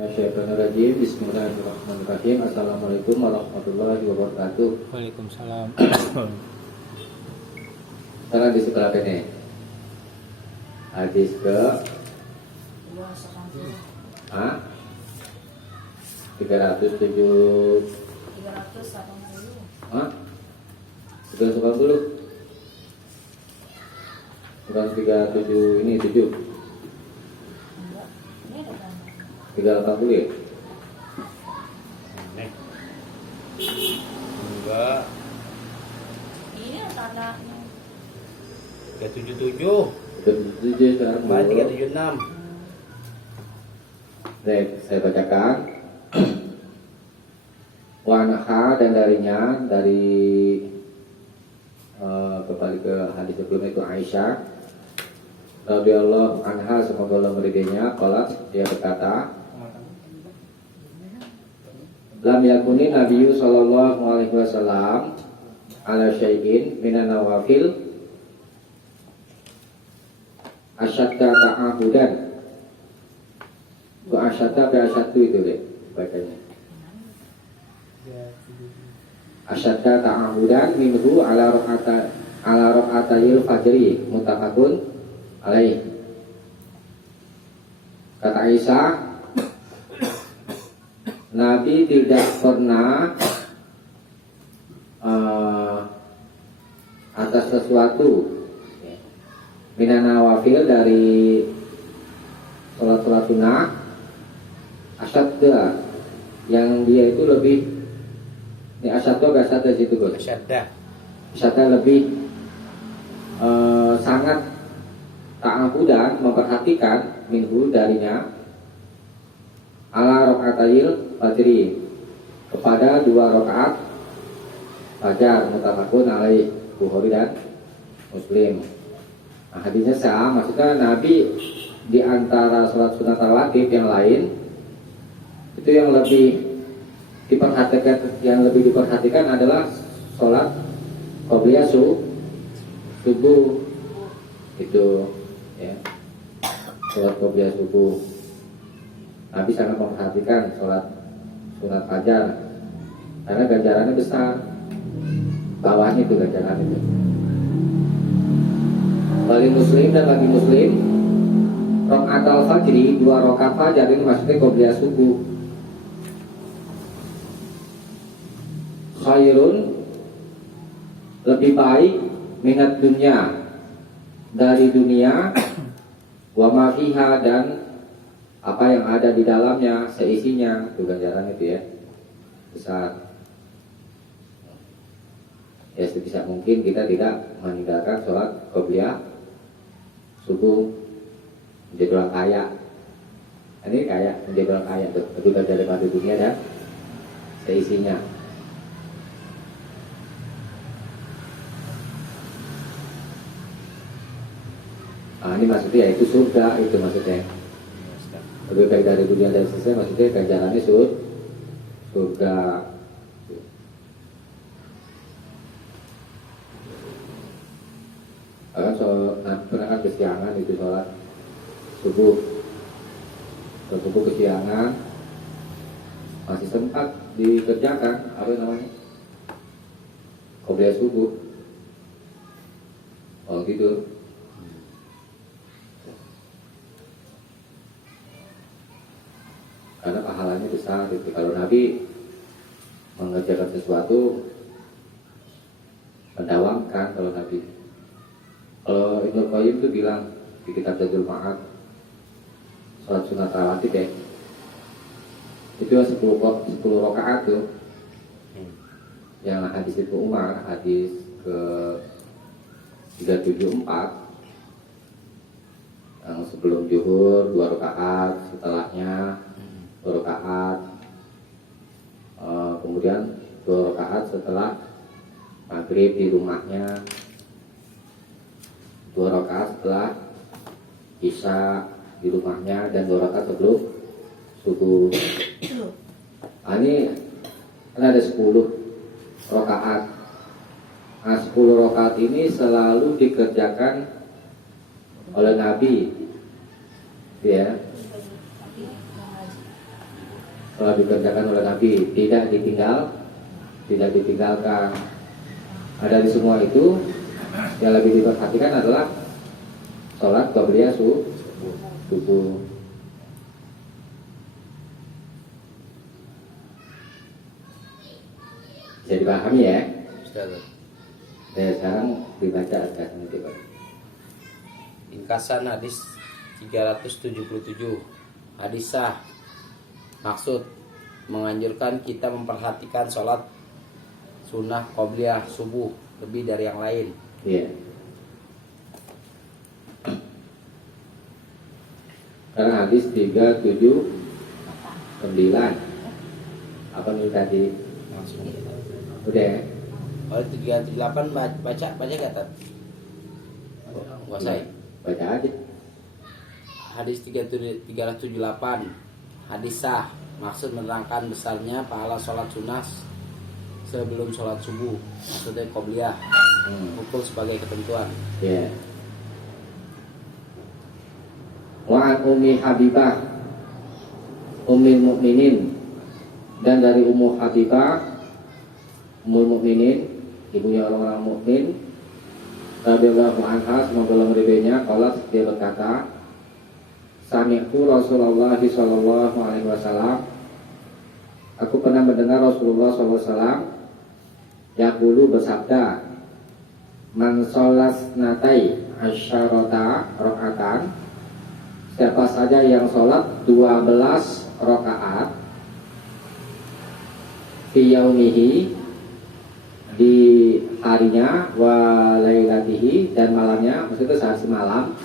Syaitonirrajim. Bismillahirrahmanirrahim. Assalamualaikum warahmatullahi wabarakatuh. Waalaikumsalam. Sekarang di sekolah ini hadis ke 307 380 bukan 37 ini 7 380 ya? Enggak. Iya tandanya. 377. 377 sekarang Baik, dulu. 376. Baik, saya bacakan. Wanha dan darinya dari kembali ke hadis sebelum itu Aisyah radhiyallahu anha, semoga Allah meridainya, qalat, dia berkata, lam yakuni nabiyyu sallallahu alaihi wasallam ala syai'in minan nawafil asyadda ta'ahudan. Wa asyadda bi asyaddu itu deh bacanya. Asyadda ta'ahudan minhu ala ra'atayil fajri muttafaqun alaih. Kata Aisyah, Nabi tidak pernah atas sesuatu minan nawafil dari sholat sunnah asyadda, yang dia itu lebih ini asyadda gak asyadda situ Gus? Asyadda lebih sangat ta'ahudan, memperhatikan minhu darinya ala rakaatayil fajri, kepada 2 rakaat fajar, muttafaqun alaih, Bukhari dan Muslim. Nah, hadisnya sah, maksudnya Nabi di antara sholat sunat rawatib yang lain itu yang lebih diperhatikan adalah sholat qobliyah subuh itu ya, sholat qobliyah subuh. Nabi sangat memperhatikan sholat sunat fajar karena ganjarannya besar, bawahnya itu ganjaran itu. Bagi muslim dan bagi muslim, rakaat al-fajri, 2 rakaat fajar ini maksudnya qobliyah subuh. Khairun, lebih baik, minat dunia, dari dunia, wa ma fiha, dan apa yang ada di dalamnya, seisinya, itu ganjaran itu ya, besar. Ya sebisa mungkin kita tidak meninggalkan sholat qobliyah subuh, menjadi orang kaya. Ini kaya, menjadi orang kaya tuh, lebih baik daripada dunia dan seisinya. Nah, ini maksudnya ya, itu surga, itu maksudnya lebih baik dari dunia dan seisinya, maksudnya ganjarannya surga. Kan pernah kan kesiangan itu sholat subuh kesiangan, masih sempat dikerjakan apa namanya qobliyah subuh. Oh gitu. Karena pahalanya besar itu. Kalau Nabi mengerjakan sesuatu mendawamkan, kalau Nabi. Kalau Ibnu Qayyim itu bilang di kitab Zadul Ma'ad, sholat sunat rawatib ya, itu 10 rakaat tuh. Yang hadis itu Umar, hadis ke 374, yang sebelum zuhur 2 rakaat, setelahnya 2 rakaat, kemudian 2 rakaat setelah maghrib di rumahnya, 2 rakaat setelah isya di rumahnya, dan 2 rakaat sebelum subuh. Nah, ini kan ada 10 rakaat. Nah, 10 rakaat ini selalu dikerjakan oleh Nabi, ya. telah dikerjakan oleh Nabi, tidak ditinggalkan. Nah, dari semua itu yang lebih diperhatikan adalah sholat qabliyah subuh. Bisa dipahami ya? Ustaz. Dan sekarang dibaca sekarang coba. Ringkasan hadis 377. Hadis sah. Maksud menganjurkan kita memperhatikan sholat sunnah qobliyah subuh lebih dari yang lain. Iya. Sekarang hadis 379. Apa nih tadi? Langsung. Udah ya? Kalau 378 baca gak Tat? Kuasai. Baca aja. Hadis 378. Hadis sah. Maksud menerangkan besarnya pahala sholat sunnah sebelum sholat subuh. Maksudnya qobliyah. Pukul sebagai ketentuan. Ya. Wa an Ummi Habibah Ummul Mukminin, dan dari Ummu Habibah Ummul Mukminin, ibunya orang-orang mukmin, radhiyallahu anha, semoga Allah meridhoinya, qalat, dia berkata, sami'tu Rasulullah sallallahu alaihi wasallam, aku pernah mendengar Rasulullah sallallahu alaihi wasallam yaqulu, bersabda, man sholas natai asyarata rakaatan, siapa saja yang sholat 12 rakaat fi yaumihi, di harinya, wa lailatihi, dan malamnya, maksudnya saat semalam,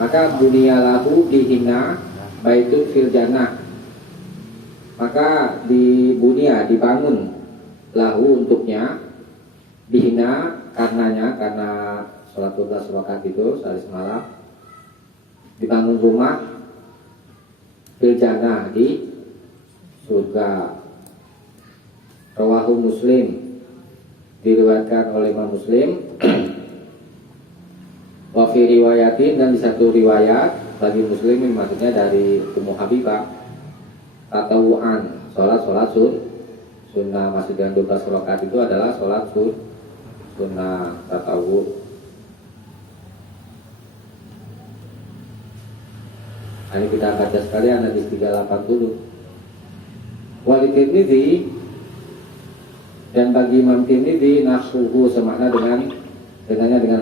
maka bunyalahu bihinna baitun fil jannah, maka dibangun lahu untuknya, bihina karenanya, karena sholat 12 rakaat itu sehari semalam, dibangun rumah fil jannah, di surga. Rawahu Muslim, diriwayatkan oleh Imam Muslim. Wa fi riwayatin, dan di satu riwayat bagi Muslim, maksudnya dari Ummu Habibah, tatawuan, sholat sunnah, maksud dengan 12 rakaat itu adalah sholat sunnah tatawu. Ini kita baca sekalian hadis 380. Wali Tirmidzi, dan bagi Imam Tirmidzi, nahsuhu, semakna dengan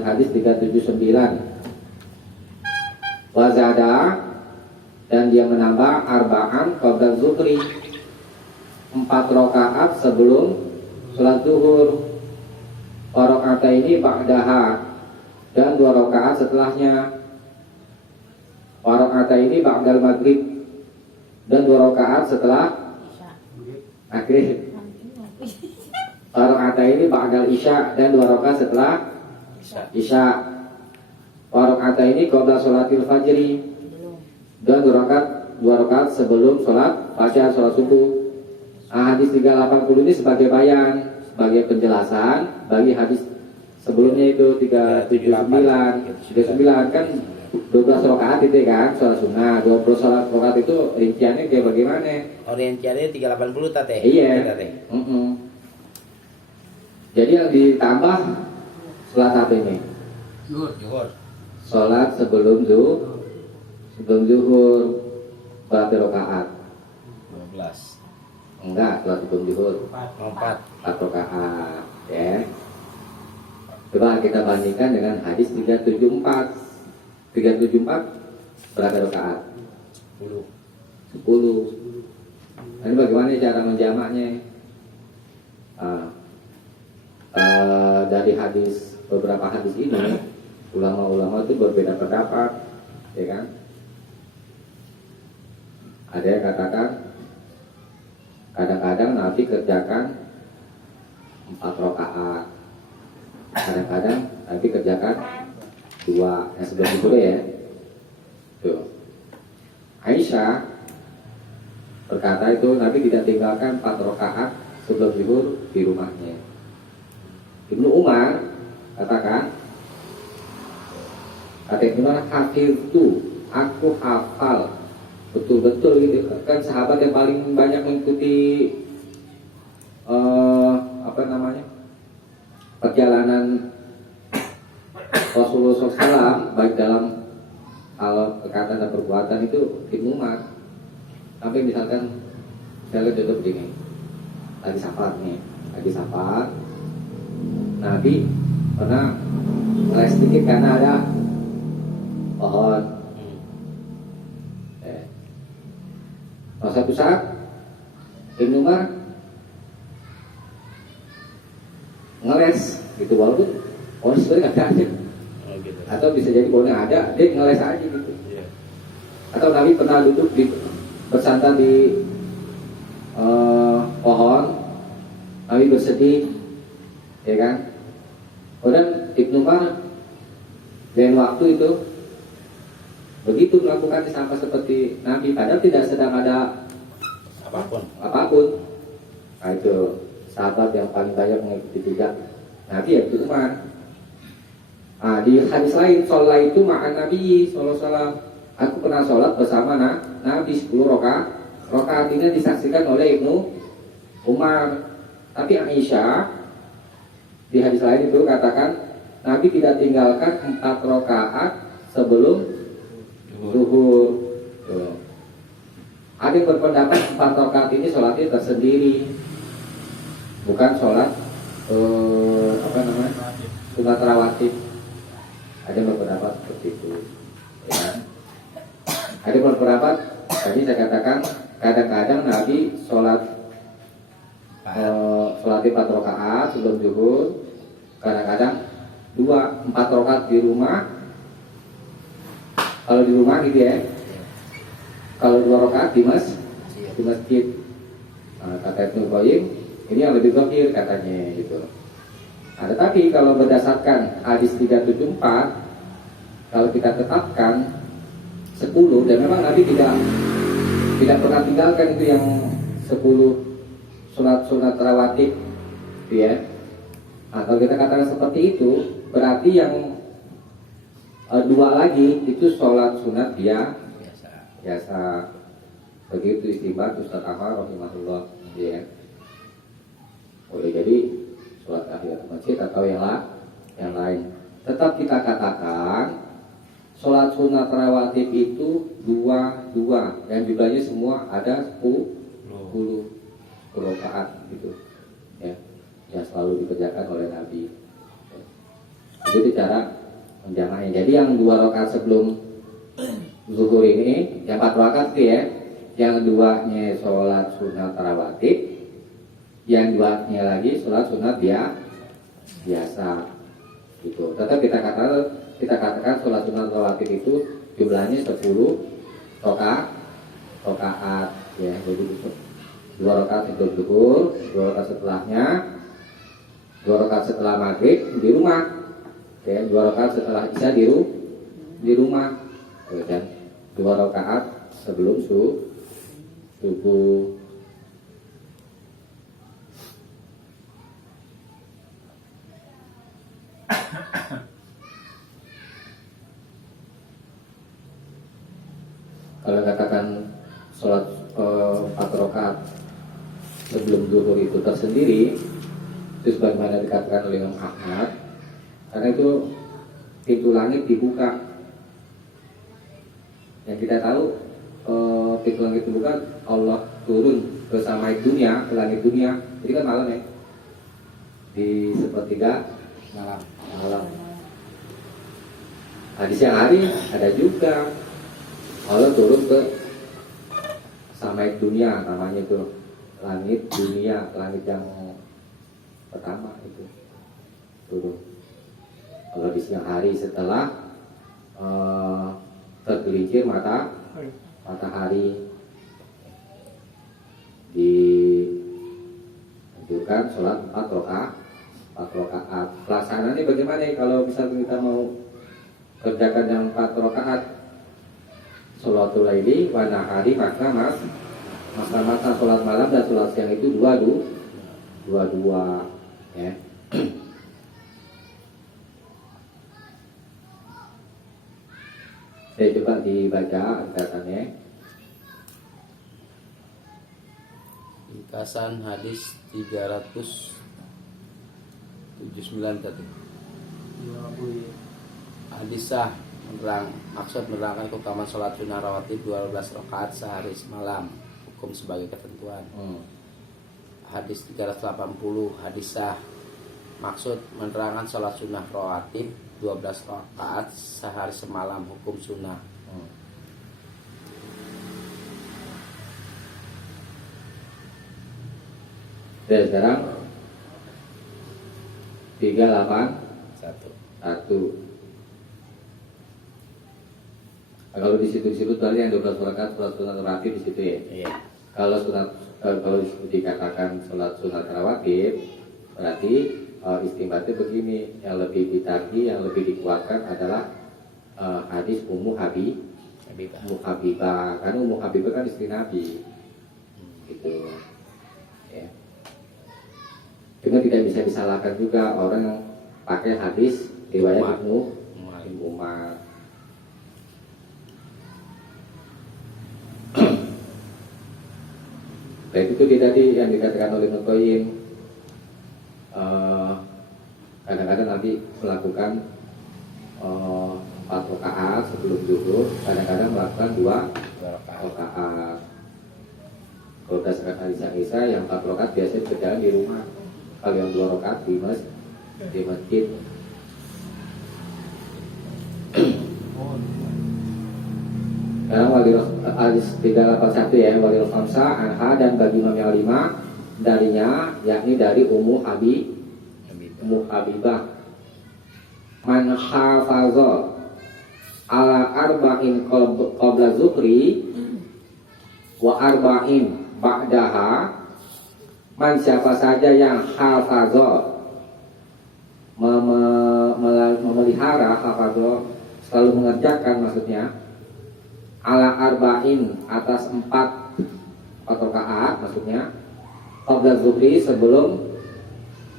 hadis 379. Wazada, dan dia menambah arba'an qabla zuhri, 4 rakaat sebelum sholat zuhur, wa raka'ataini ba'daha, dan 2 rakaat setelahnya, wa raka'ataini ba'dal maghrib, dan 2 rakaat setelah maghrib, wa raka'ataini ba'dal isya, dan 2 rakaat setelah isya, wa raka'ataini qabla sholatil fajri, dan 2 rakaat sebelum sholat fajar, sholat subuh. Hadis 380 ini sebagai bayan, sebagai penjelasan bagi hadis sebelumnya itu 379 kan 12 rakaat itu kan sholat sunnah. 20 sholat rakaat itu rinciannya kayak bagaimana? Rinciannya 380 Tate. Iya. Jadi yang ditambah sholat apa ini? Zuhur. Sholat sebelum zuhur berapa rakaat? 12. Enggak, sholat sebelum zuhur 4 rakaat ya. Coba kita bandingkan dengan hadis 374 berapa rakaat? 10. Ini bagaimana cara menjamaknya? Dari beberapa hadis ini, ulama-ulama itu berbeda pendapat, ya kan? Ada yang katakan kadang-kadang Nabi kerjakan 4 rakaat, kadang-kadang Nabi kerjakan 2 yang sebelum itu ya. Tuh. Aisyah berkata itu Nabi tidak tinggalkan 4 rakaat sebelum zuhur di rumahnya. Ibnu Umar katakan, kata Ibnu Umar, hafiztu, aku hafal betul-betul gitu kan, sahabat yang paling banyak mengikuti apa namanya perjalanan Rasulullah SAW baik dalam hal perkataan dan perbuatan itu Ibnu Umar. Sampai misalkan saya lihat itu begini, lagi safar nih, lagi safar, Nabi pernah ngeles sedikit karena ada pohon. Suatu saat Ibnu Umar ngeles gitu, walaupun pohon sebenarnya nggak ada, Oh, gitu. atau bisa jadi pohonnya ada, dia ngeles aja gitu. Iya. Atau Nabi pernah duduk bersantai di pohon, Nabi bersedih, ya kan? Kemudian Ibnu Umar lain waktu itu begitu melakukan sama seperti Nabi, padahal tidak sedang ada apapun. Nah, itu sahabat yang paling banyak mengikuti juga Nabi ya Ibnu Umar. Nah, di hadis lain, sholat itu ma'an Nabi sallallahu alaihi wasallam. Aku pernah sholat bersama Nabi 10 rakaat. Rakaat ini disaksikan oleh Ibnu Umar. Tapi Aisyah di hadis lain itu katakan Nabi tidak tinggalkan 4 rakaat sebelum zuhur. Tuh. Ada yang berpendapat 4 rakaat ini sholatnya tersendiri, bukan sholat apa namanya sunat rawatib. Ada yang berpendapat seperti itu. Ya. Ada yang berpendapat tadi saya katakan kadang-kadang Nabi sholat 4 rakaat sebelum zuhur, kadang-kadang 4 rakaat di rumah. Kalau di rumah gitu ya. Kalau 2 rakaat di masjid. Nah, kata Ibnu Qayyim, ini yang lebih ghair katanya gitu. Nah, tetapi kalau berdasarkan hadis 374, kalau kita tetapkan 10, dan memang Nabi tidak pernah tinggalkan itu yang 10 sunat rawatib gitu ya. Nah, kalau kita katakan seperti itu, berarti yang 2 lagi itu sholat sunat biasa. Begitu istimbat Ustaz Ahmad rahimahullah ya. Boleh jadi sholat tahiyat masjid atau yang lain. Tetap kita katakan sholat sunat rawatib itu 2 dan jumlahnya semua ada 10 rakaat gitu ya, yang selalu dikerjakan oleh Nabi. Itu cara menjamaahnya. Jadi yang 2 rakaat sebelum zuhur ini, yang 4 rakaat itu ya, yang 2-nya sholat sunat rawatib, yang 2-nya lagi sholat sunat biasa gitu. Tetap kita katakan sholat sunat rawatib itu jumlahnya 10 rakaat ya. Jadi 2 rakaat sebelum zuhur, 2 rakaat setelahnya, 2 rakaat setelah maghrib di rumah ya, 2 rakaat setelah isya di rumah ya, dan 2 rakaat sebelum subuh. Kalau katakan sholat 4 rakaat sebelum zuhur itu tersendiri, itu sebagaimana dikatakan oleh Imam Ahmad, karena itu pintu langit dibuka. Yang kita tahu pintu langit dibuka, Allah turun ke samai dunia, ke langit dunia. Jadi kan malam ya, di sepertiga malam. Nah, di siang hari ada juga Allah turun ke samai dunia, namanya itu langit dunia, langit yang pertama itu turun. Kalau di siang hari setelah tergelincir matahari, dianjurkan sholat 4 rakaat. Pelaksanaannya bagaimana ya kalau misalnya kita mau kerjakan yang 4 rakaat? Sholatul laili wa nahari, maka masa sholat malam dan sholat siang itu dua ya. Saya coba dibaca katanya. Ringkasan hadis 379 tadi. Hadis sah maksud menerangkan keutamaan sholat sunnah rawatib 12 rakaat sehari semalam, hukum sebagai ketentuan. Hadis 380 hadis sah maksud menerangkan sholat sunnah rawatib 12 rakaat sehari semalam, hukum sunnah. Dan sekarang 381. Nah, kalau di situ tadi yang 12 rakaat sholat sunat rawatib di situ ya. Iya. Kalau dikatakan sholat sunat rawatib, berarti istimbatnya begini, yang lebih ditagi, yang lebih dikuatkan adalah hadis Ummu Habibah. Karena Ummu Habibah kan istri Nabi, gitu. Ya. Cuma tidak bisa disalahkan juga orang yang pakai hadis riwayat Ibnu Umar. Baik, itu tadi yang dikatakan oleh Ibnu Qayyim, kadang-kadang Nabi melakukan 4 rakaat sebelum zuhur, kadang-kadang melakukan 2 rakaat. Kalau berdasarkan hadis Aisyah, yang 4 rakaat biasanya berjalan di rumah, kalau yang 2 rakaat di masjid. Karena hadis 381 ya, walil khamsa anha, dan bagi imam yang 5 darinya, yakni dari Ummu Habibah, man hafaza ala arba'in qabla zuhri wa arba'in ba'daha, man siapa saja yang hafaza memelihara, hafaza selalu mengerjakan, maksudnya ala arba'in atas 4 rakaat, maksudnya qabla zuhri sebelum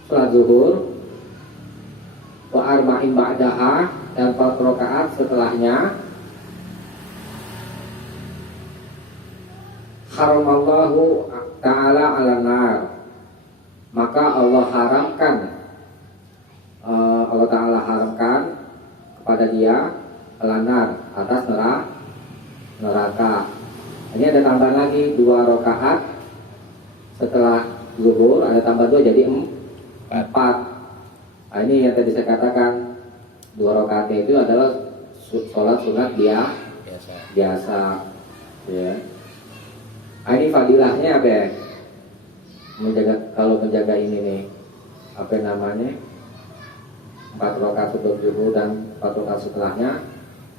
sholat zuhur, wa arba'in ba'daha dan 4 rakaat setelahnya, haramallahu ta'ala ala nar, maka Allah Ta'ala haramkan kepada dia alanar, atas neraka. Ini ada tambahan lagi 2 rakaat setelah zuhur, ada tambah 2 jadi 4. Nah, ini yang tadi saya katakan, 2 rakaatnya itu adalah sholat sunat biasa ya. Nah, ini fadilahnya apa ya? Kalau menjaga ini nih, apa namanya, 4 rakaat sebelum zuhur dan 4 rakaat setelahnya,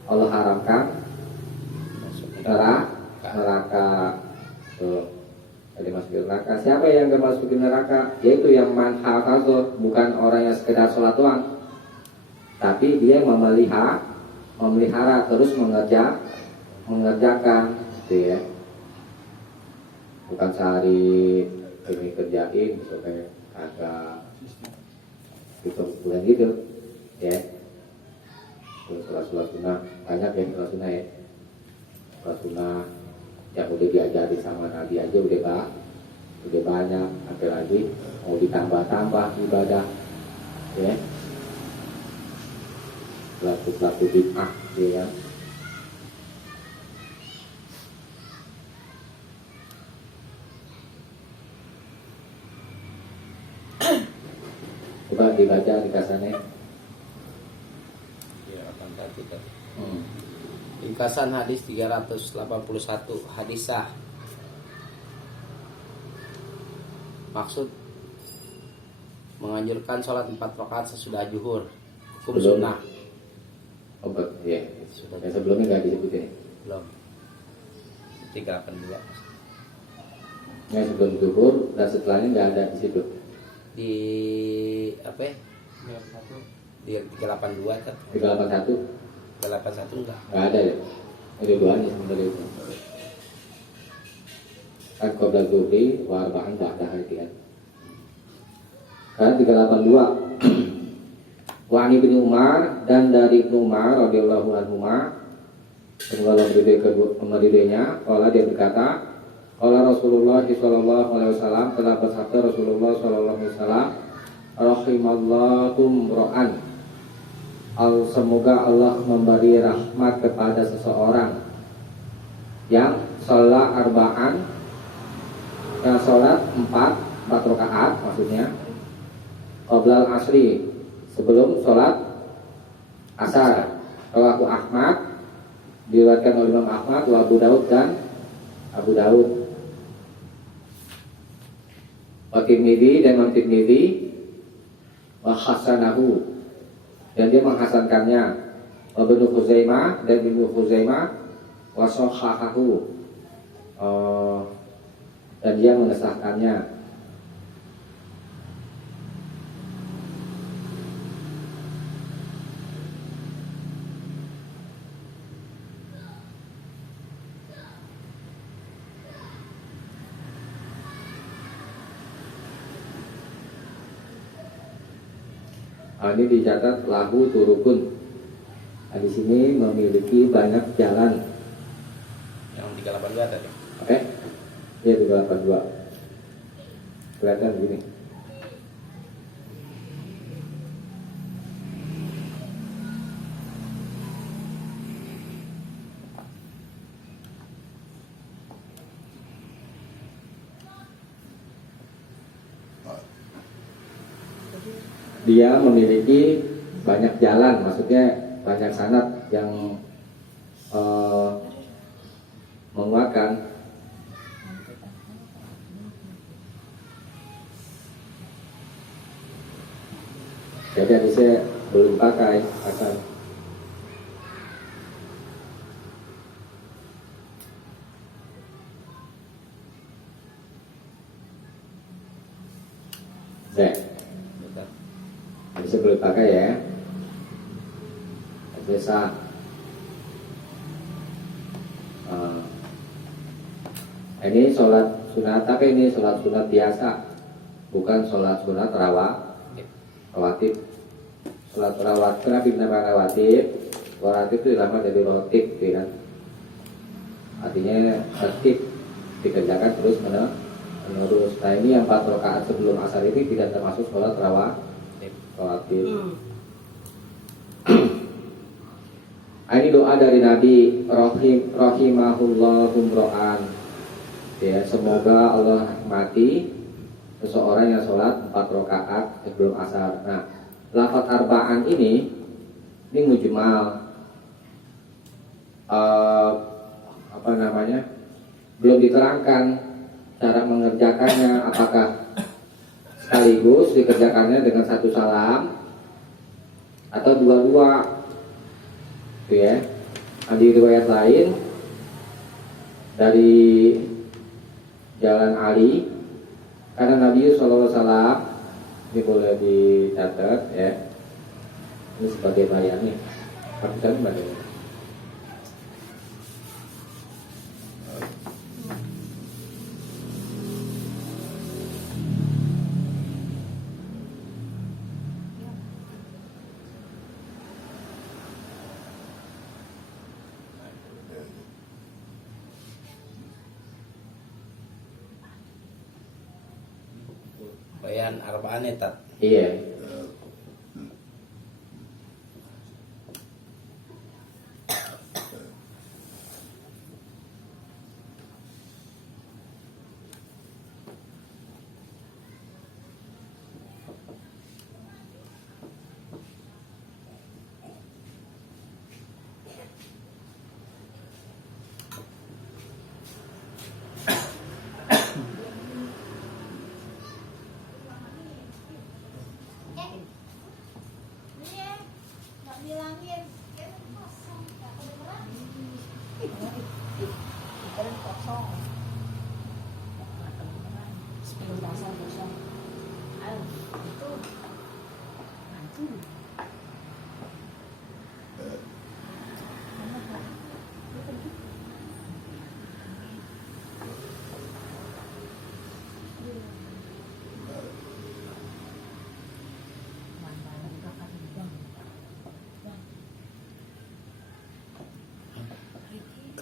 Allah haramkan neraka. Tuh, tadi masukin neraka. Siapa yang gak masukin neraka? Yaitu yang man hafazah, bukan orang yang sekedar sholat doang, tapi dia memelihara terus mengerjakan, gitu ya. Bukan sehari ini kerjain gitu, kayak agak gitu, bukan gitu ya. Sholat sunnah banyak ya, sholat sunnah ya. Sholat sunnah yang udah diajari sama Nabi aja udah banyak, apalagi mau ditambah-tambah ibadah ya, pelaku bid'ah ya. Coba dibaca ringkasannya. Ya, akan tadi. Ringkasan hadis 381 hadis sah. Maksud menganjurkan sholat 4 rakaat sesudah zuhur, hukum sunnah. Ya. Yang sebelumnya nggak disebutin. Belum. 382. Yang sebelum zuhur dan setelahnya nggak ada di situ. Di apa ya? Di 382 kan? 381 enggak. nggak ada ya. Ada doanya sebenarnya itu. Kan qabla zuhri wa arba'in ba'daha itu kan. Karena 382 wa ani bin Umar, dan dari Ibnu Umar radhiyallahu anhu, semoga Allah meridainya, kalau dia berkata, Qala Rasulullah sallallahu alaihi wasallam, telah bersabda Rasulullah sallallahu alaihi wasallam, rahimallahu ra'an. Semoga Allah memberi rahmat kepada seseorang yang sholat arba'an, yang sholat 4 rakaat maksudnya, qoblal asri, sebelum sholat asar. Rawahu Ahmad, diriwayatkan oleh Imam Ahmad, wa Abu Daud dan Abu Daud, wa Tirmidzi dan Imam Tirmidzi, wa hasanahu, dan dia menghasankannya, wa Ibnu Khuzaimah dan Ibnu Khuzaimah, wa sahahahu, dan dia mengesahkannya. Ini dicatat lahu turukun. Di sini memiliki banyak jalan. Yang 382 tadi. Oke, ya 382. Kelihatan begini. Dia memiliki banyak jalan, maksudnya banyak sanad yang menguatkan. Jadi hadisnya belum pakai asal. Bisa boleh pakai ya. Biasa. Ini sholat sunat, tapi ini sholat sunat biasa, bukan sholat sunat rawatib. Sholat rawatib, kenapa dinamakan rawatib? Rawatib itu lama dari rotib, kan? Artinya tertib, dikerjakan terus menerus. Nah ini yang 4 rakaat sebelum asar ini tidak termasuk sholat rawatib. Ini doa dari Nabi, rahimahullahu ra'an. Ya, semoga Allah rahmati seseorang yang sholat 4 rakaat sebelum asar. Nah, lafaz arba'an ini mujmal. Belum diterangkan cara mengerjakannya, apakah sekaligus dikerjakannya dengan 1 salam atau dua-dua, gitu ya. Di riwayat lain dari Jalan Ali, karena Nabi Sallallahu Alaihi Wasallam, ini boleh dicatat ya, ini sebagai bayannya, tapi bagaimana? Bayan arba'an etat. Iya.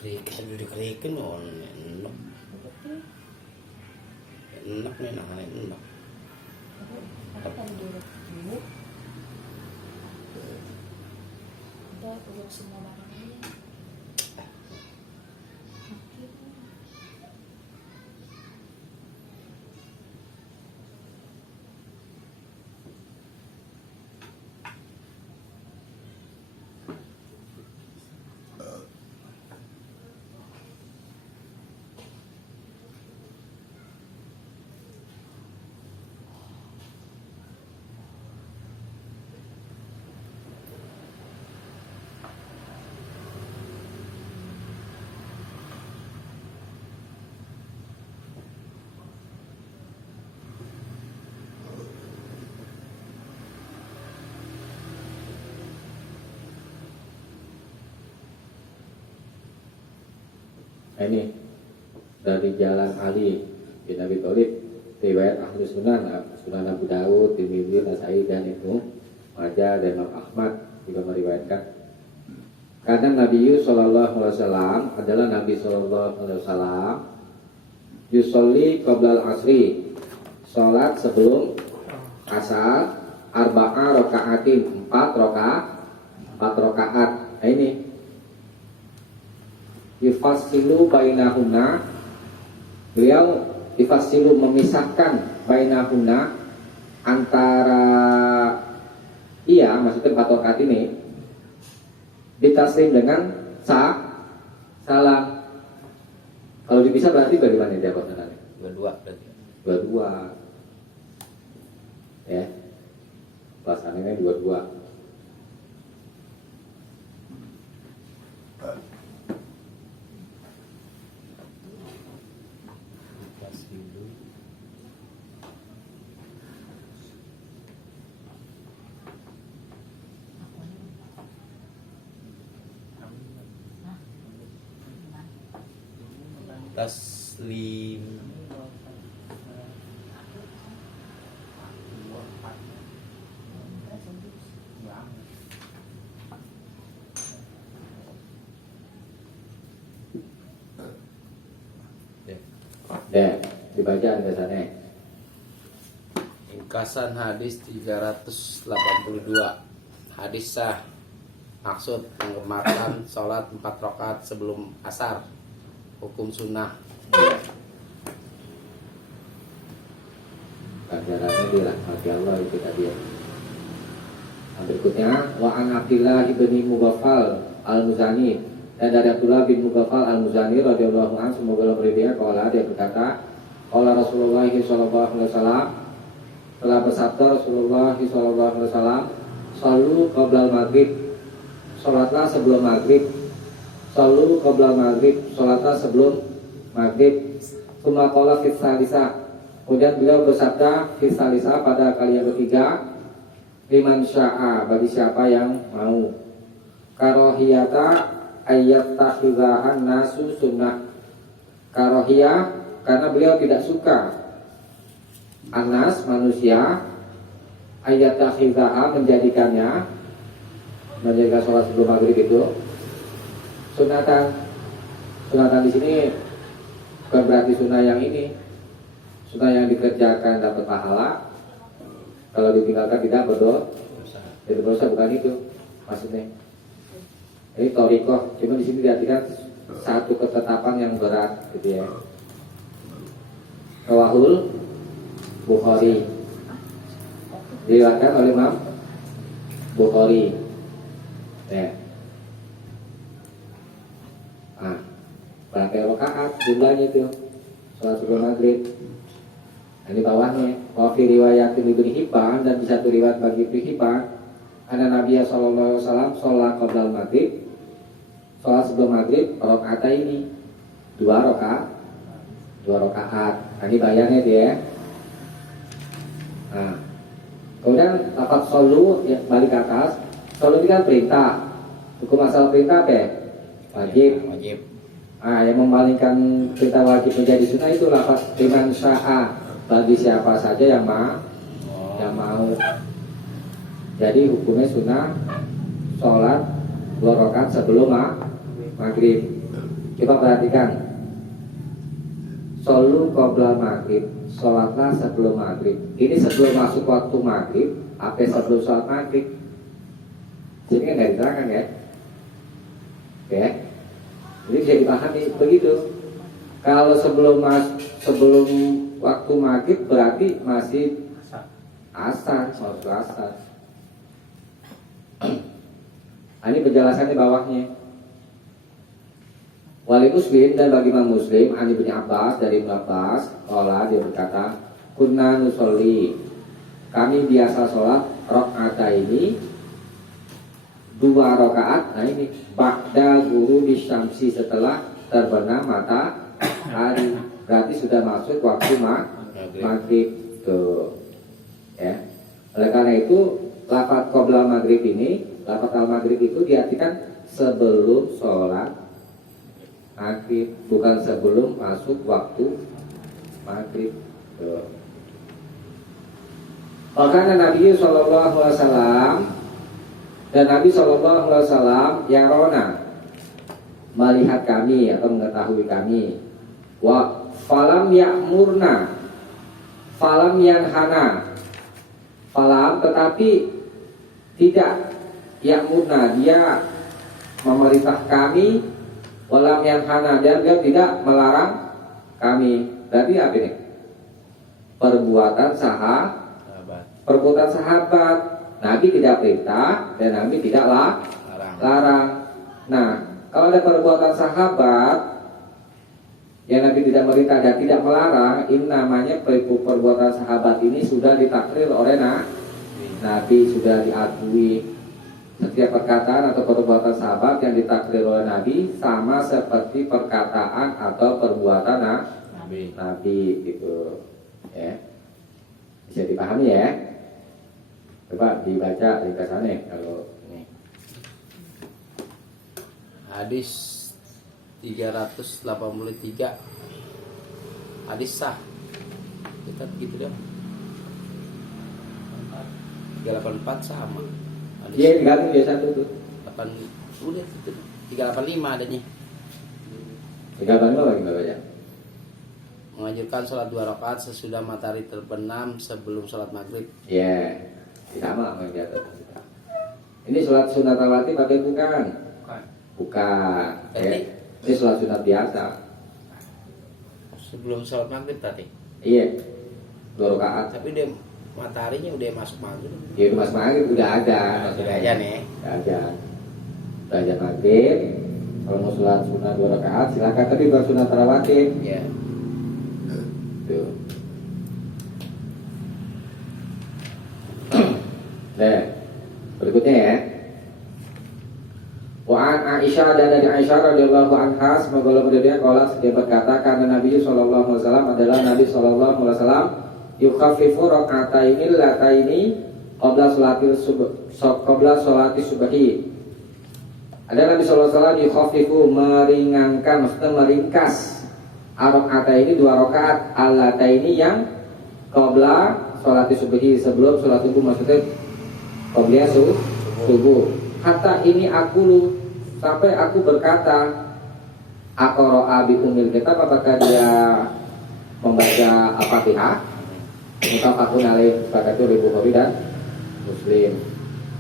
Kerikan, dikerikan, enak nih nah ini. Apa tadi dulu? Udah urut semua barangnya. Oke. Nah, ini dari jalan Ali bin Abi Thalib, riwayat Ahlu Sunan, Sunan Abu Dawud, Tirmidzi, Nasai dan Ibnu Majah dan Imam Ahmad juga meriwayatkan. Karena Nabi Sallallahu Alaihi Wasallam adalah Nabi Sallallahu Alaihi Wasallam yusolli qoblal asri, sholat sebelum asar, arba'a rakaatin, 4 rakaat. Nah ini yufassilu bainahunna, beliau yufassilu memisahkan bainahunna antara maksudnya 4 rakaat ini ditaslim dengan salam. Kalau dipisah berarti bagaimana dia kosanannya? Dua berarti. Dua ya, pelaksanaannya dua. Taslim. Ya, dibaca biasanya. Ringkasan hadis 382. Hadis sah. Maksud menggemakan sholat 4 rakaat sebelum asar. Hukum sunnah. Ganjarannya dirahmati Allah itu tadi ya. Nah, berikutnya wa an Abdillah ibni Mughaffal al-Muzani, dan dari Abdullah bin Mughaffal al-Muzani radhiyallahu anhu, semoga Allah meridai, qala, dia berkata, qala Rasulullah sallallahu alaihi wasallam, telah bersabda Rasulullah sallallahu alaihi wasallam, shallu qoblal maghrib, salatlah sebelum maghrib. Shallu qoblal maghrib, salatlah sebelum maghrib. Tsumma qala fi tsalisah, kemudian beliau bersabda fi tsalisah pada kali yang ketiga, liman sya'a, bagi siapa yang mau, karohiyata ayat takhidahan nasu sunnah. Karohiyah karena beliau tidak suka, anas manusia, ayat takhidaha menjadikan sholat sebelum maghrib itu sunatan. Sunatan di sini bukan berarti sunnah yang ini, sunnah yang dikerjakan dapat pahala, kalau ditinggalkan tidak berdosa. Jadi berdosa bukan itu maksudnya. Ini thoriqoh, cuma di sini diartikan satu ketetapan yang berat, gitu ya. Rawahul Bukhari, diriwayatkan oleh Imam Bukhari. Ya. Berapa rakaat jumlahnya itu sholat sebelum maghrib. Nah, ini bawahnya wa fi riwayat Ibnu Hibban, dan di satu riwayat bagi Ibnu Hibban, ada Nabi sallallahu alaihi wasallam sholat qoblal maghrib, sholat sebelum maghrib, rakaat ini 2 rakaat. Nah, ini bayarnya dia. Nah, kemudian lafaz shollu ya, balik ke atas. Shollu ini kan perintah. Hukum asal perintah apa ya? Wajib. Yang memalingkan perintah wajib menjadi sunnah itu lafaz liman sya'a, bagi siapa saja yang mau. Jadi hukumnya sunnah sholat 2 rakaat sebelum maghrib. Coba perhatikan, Solu qabla maghrib, sholatlah sebelum maghrib. Ini sebelum masuk waktu maghrib, apa sebelum sholat maghrib? Jadi kan nggak diterangkan ya, oke? Jadi bisa dipahami begitu. Kalau sebelum waktu maghrib berarti masih asar, waktu asar. Ini penjelasannya bawahnya. Wali Muslim dan bagi Imam Muslim, Ani bin Abbas dari Ibnu Abbas, Allah dia berkata, kunna nusolli, kami biasa sholat rakaat ini 2 rakaat. Nah ini ba'da ghurubi syamsi, setelah terbenam matahari, berarti sudah masuk waktu maghrib tuh. Ya. Oleh karena itu lafaz qabla maghrib ini, lafaz al maghrib itu diartikan sebelum sholat maghrib, bukan sebelum masuk waktu maghrib. Karena Nabi Shallallahu Alaihi Wasallam dan Nabi Shallallahu Alaihi Wasallam yang rona melihat kami atau mengetahui kami, wa falam ya'murna, falam yanhana, falam tetapi tidak ya'murna, dia memerintah kami, walam yanhana, dan dia tidak melarang kami. Berarti apa ini? Perbuatan sahabat. Nabi tidak perintah dan Nabi tidak larang. Nah, kalau ada perbuatan sahabat yang Nabi tidak merintah dan tidak melarang, ini namanya perbuatan sahabat ini sudah ditakrir oleh Nabi, sudah diakui. Setiap perkataan atau perbuatan sahabat yang ditakdir oleh Nabi sama seperti perkataan atau perbuatan Nabi gitu. Ya. Bisa dipahami ya? Coba dibaca ringkasannya kalau ini. Hadis 383. Hadis sah. Kita begitu dong. 384 sama. Iya, gantung dia satu tuh. 8 udah itu 385 adanya. 385 lagi baca. Menganjurkan sholat 2 rakaat sesudah matahari terbenam sebelum sholat maghrib. Iya, sama sama yang di atas. Ini sholat sunat rawatib apa bukan? Bukan. Ya. Ini sholat sunat biasa. Sebelum sholat maghrib tadi. Iya, 2 rakaat. Tapi dia mataharinya udah masuk maghrib. Di rumah maghrib udah ada. Sudah aja nih. Udah aja maghrib. Kalau mau sholat sunat 2 rakaat silakan, tapi bukan sunat rawatib. Ya. Tuh. Nah, berikutnya ya. Wa'an Aisyah, dan dari Aisyah radhiyallahu anha, semoga Allah berdaya, kalau dia berkata, karena Nabi sallallahu alaihi wasallam adalah Nabi sallallahu alaihi wasallam yukhaffifu rak'ataini lataini qabla sholati subhi. Ada Nabi sallallahu alaihi wasallam yukhaffifu, meringankan, maksudnya meringkas rak'ataini 2 rakaat allataini yang qabla sholati subhi, sebelum sholat subuh, maksudnya qabla subuh. Hatta ini aku sampai aku berkata, aqra'a bi ummil kitab, apakah dia membaca Al-Fatihah? Mutafaqun alaih, sepakati oleh Bukhari dan Muslim.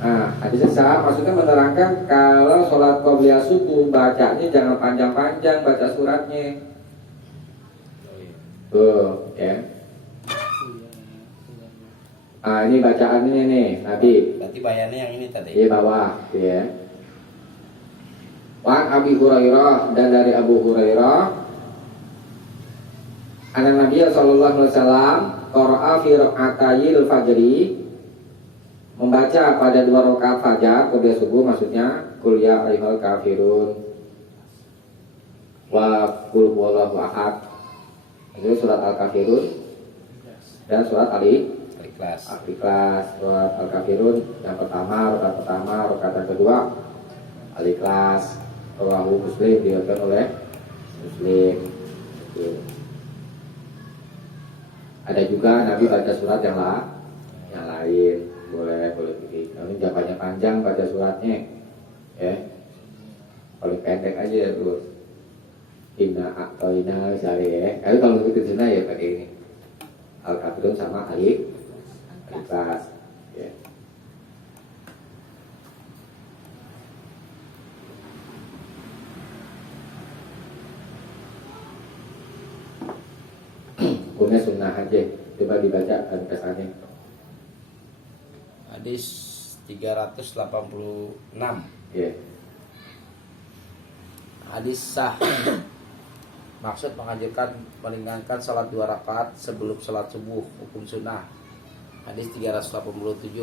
Nah, hadis sah maksudnya menerangkan kalau sholat qobliyah subuh bacanya jangan panjang-panjang baca suratnya. Tuh, ya. Ah, ini bacaannya nih, Nabi. Berarti bayannya yang ini tadi. Di bawah, ya. Wan Abi Hurairah, dan dari Abu Hurairah, anak Nabi sallallahu alaihi wasallam qara'a fi rak'atayil fajri, membaca pada 2 rakaat fajar qobliyah subuh, maksudnya qul ya ayyuhal kafirun wa qul huwallahu ahad. Itu surat Al-Kafirun dan surat Al-Ikhlas. Surat Al-Kafirun yang pertama, rakaat yang kedua Al-Ikhlas. Rawahu Muslim, diriwayatkan oleh Muslim. Itu. Ada juga Nabi baca surat yang lain, boleh begitu. Ini jawabannya panjang baca suratnya, ya. Kalau pendek aja ya terus. Inna a'toina misalnya ya. Tapi kalau untuk ke sana ya pakai ini. Al-kafirun sama alif Al-Ikhlas ya. Hukumnya sunnah aja. Coba dibaca pesannya. Hadis 386. Ya. Hadis sah. Maksud menganjurkan meringankan salat 2 rakaat sebelum salat subuh, hukum sunnah. Hadis 387.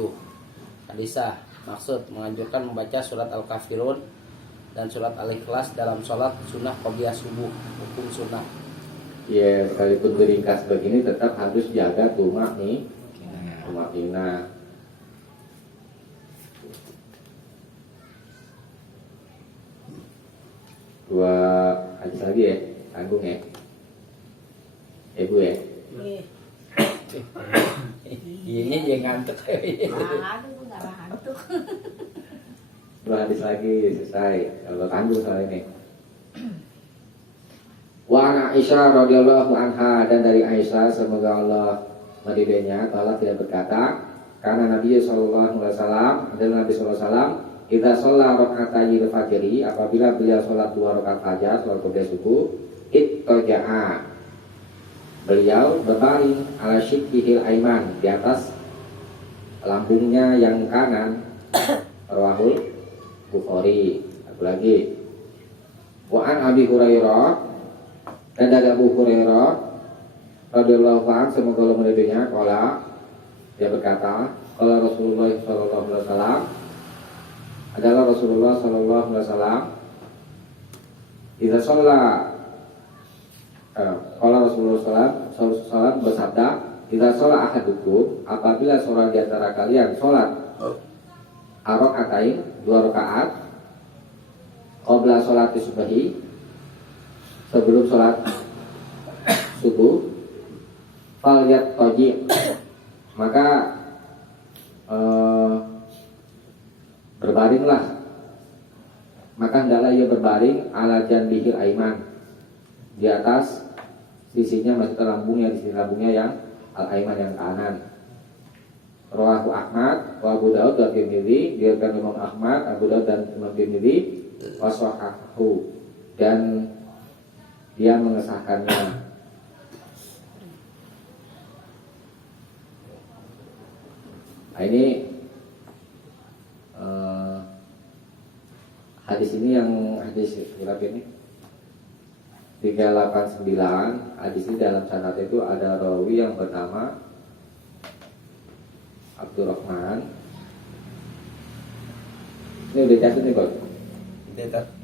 Hadis sah. Maksud menganjurkan membaca surat Al-Kafirun dan surat Al-Ikhlas dalam salat sunnah qobliyah subuh, hukum sunnah. Ya, sekalipun diringkas begini tetap harus jaga tumak nih. Tumak nina. Dua hadis lagi ya, tanggung ya. Ibu ya. Iya yang ngantuk. Aduh, gue gak ngantuk. Dua hadis lagi selesai. Kalau tanggung soal ini. Wa an Aisyah radhiyallahu anha, dan dari Aisyah semoga Allah meridainya, Allah tidak berkata, karena Nabi sallallahu alaihi wasallam, adalah Nabi sallallahu alaihi wasallam, idza shalla raka'atayil fajri, apabila beliau salat 2 rakaat fajar, salat qobliyah subuh, ittaja'a, beliau berbaring ala shiqqihil aiman, di atas lambungnya yang kanan. Rawahul Bukhari. Satu lagi. Wa an Abi Hurairah, dan dari Abu Hurairah radhiyallahu anhu, semoga Allah meridainya, qala, dia berkata, qala Rasulullah sallallahu alaihi wasallam, adalah Rasulullah sallallahu alaihi wasallam, idza shalla, qala Rasulullah sallallahu alaihi wasallam bersabda, idza shalla ahadukum, apabila seorang di antara kalian salat rakaatain 2 rakaat qabla sholati subhi, sebelum sholat subuh, falyat toji, maka berbaringlah, maka hendaklah ia berbaring ala janbihil aiman, di atas sisinya, maksudnya lambungnya, di sisi lambungnya yang al-aiman, yang kanan. Rawahu Ahmad wa Abu Daud dan Tirmidzi, diriwayatkan Imam Ahmad, Abu Daud dan Imam Tirmidzi, wa shahahu, dan dia mengesahkannya. Nah, ini hadis ini yang hadis berapa ini? 389. Hadis ini dalam sanad itu ada rawi yang bernama Abdurrahman. Ini udah catat nih, Bos. Tidak.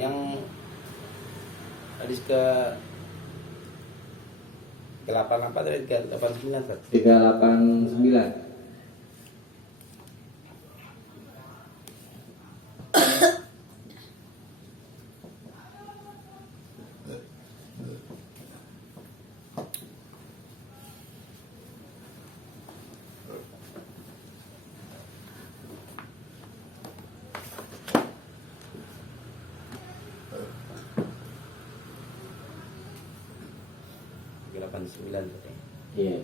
Yang hadis ke 8 apa tadi? 389 kan? 389. tadi. Iya.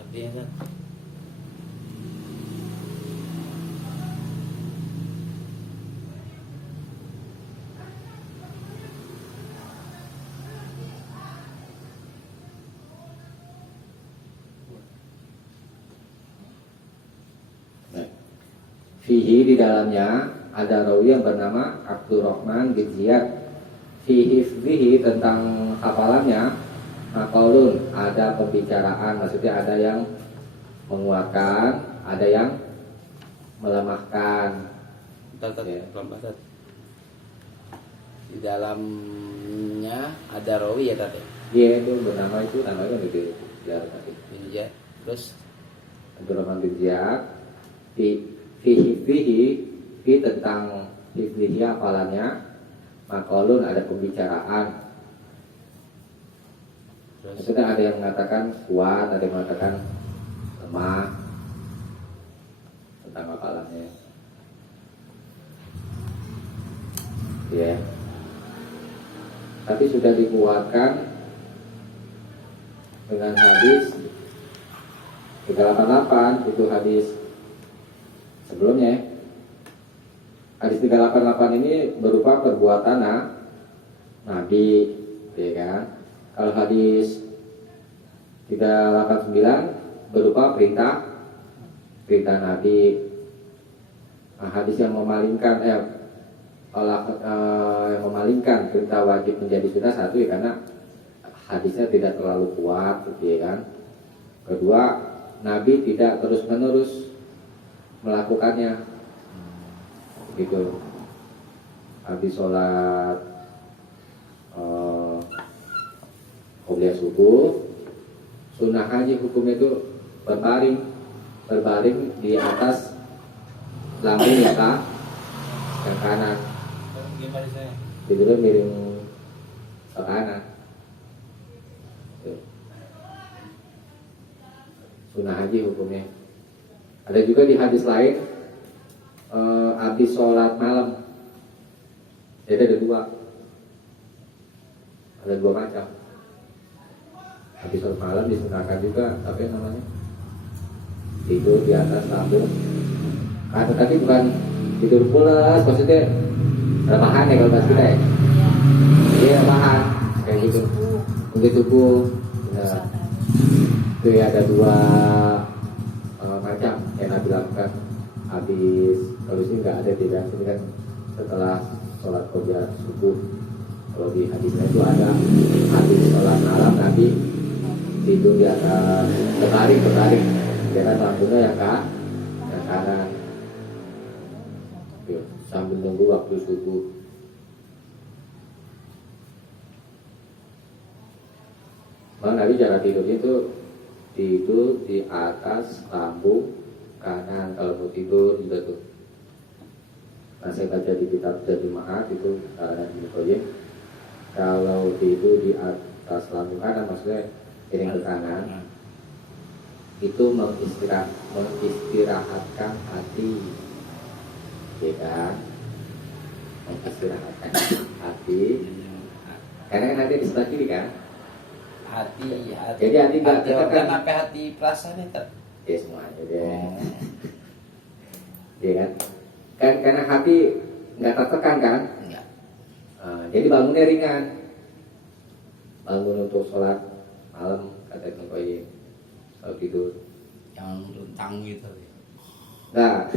Artinya kan Fihi di dalamnya ada rawi yang bernama Abdurrahman bin Ziyad. Fihi tentang hafalannya maqalun, ada pembicaraan, maksudnya ada yang menguatkan, ada yang melemahkan. Ya. Di dalamnya ada rawi ya tadi. Dia itu bernama itu namanya gitu ya tadi. Iya. Terus Abdurrahman bin Ziyad. Fihi tentang fihi hafalannya maqalun, ada pembicaraan. terus Maksudnya ada yang mengatakan kuat, ada yang mengatakan lemah tentang hafalannya. Ya. Tapi sudah dikuatkan dengan hadis 388, itu hadis sebelumnya. Hadis 388 ini berupa perbuatan Nabi, ya kan? Kalau hadis 389 berupa perintah Nabi. Nah, hadis yang memalingkan yang memalingkan perintah wajib menjadi sunnah, satu ya karena hadisnya tidak terlalu kuat, gitu ya kan. Kedua, Nabi tidak terus-menerus melakukannya, gitu. Habis sholat qobliyah subuh, sunnah haji hukumnya itu berbaring di atas lambung ya kak, yang kanan. Tidurnya miring ke kanan. Sunnah haji hukumnya. Ada juga di hadis lain, habis sholat malam. Jadi ada dua macam. Habis sholat malam disunahkan juga, tapi namanya tidur di atas lambung. Tapi bukan tidur pulas, maksudnya rebahan ya kalau bahasa kita ya. Iya, rebahan kayak gitu. Untuk tubuh. Nah, itu ya ada dua macam yang Nabi lakukan. Habis, kalau sini nggak ada, tidak. Ini kan setelah sholat qobliyah subuh. Kalau di hadisnya itu ada habis sholat malam Nabi tidur di atas berbaring. Dia kan lambungnya yang kanan. Sambil nunggu waktu subuh. Bang, Nabi cara tidur itu tidur di atas lambung kanan. Kalau mau tidur juga tuh. Nah, saya baca di kitab Zadul Ma'ad itu Ibnu Qayyim, kalau tidur di atas lambung kanan, maksudnya piring ke kanan, itu mengistirahatkan hati, ya kan? Mengistirahatkan hati, karena kan hati di sebelah kiri kan? hati. Jadi hati nggak tekan tertekan. sampai hati perasaan itu. Ya semuanya deh. Ya kan? Karena hati nggak tertekan kan? Enggak. Jadi bangunnya ringan. Bangun untuk sholat malam, kata Ibnu Qayyim. Kalau tidur. Yang rentang gitu. Nah,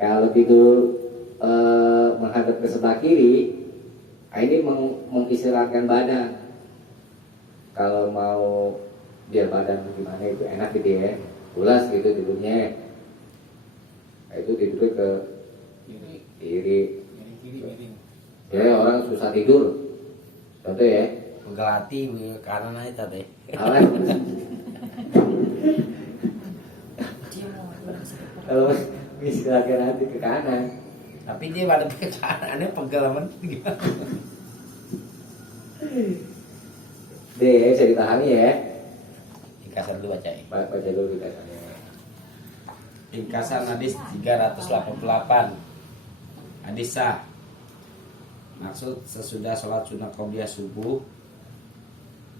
kalau tidur menghadap ke sebelah kiri, ini mengistirahatkan badan. Kalau mau biar badan gimana itu enak gitu ya, pulas gitu tidurnya. Nah, itu tidurnya ke kiri. Ya, orang susah tidur. Contoh ya. Menggelati karena itu deh. Apa? Kalau istirahatkan hati ke kanan. Tapi dia pada ke kanan, aneh pengalaman gimana? Deh, bisa dipahami ya. Ringkasan dulu baca ya. Baca dulu ringkasannya. Ringkasan hadis 388. Hadis sah. Maksud sesudah sholat sunat qobliyah subuh,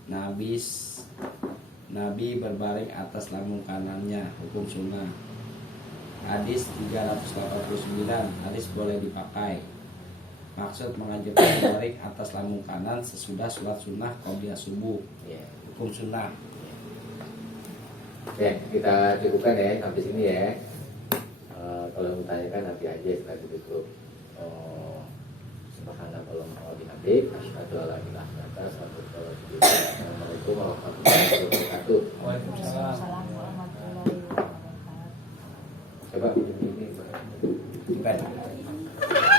Nabi berbaring atas lambung kanannya, hukum sunnah. Hadis 389. Hadis boleh dipakai. Maksud mengajarkan berbaring atas lambung kanan sesudah sholat sunnah qobliyah subuh, hukum sunnah. Oke, kita cukupkan ya sampai sini ya. kalau menanyakan nanti aja setelah ditutup. Subhanallah wa bihamdihi asyhadu an la ilaha illa anta astaghfiruka wa atubu ilaik. Assalamualaikum warahmatullahi wabarakatuh. Waalaikumsalam. Assalamualaikum warahmatullahi wabarakatuh. Coba ini. Baik.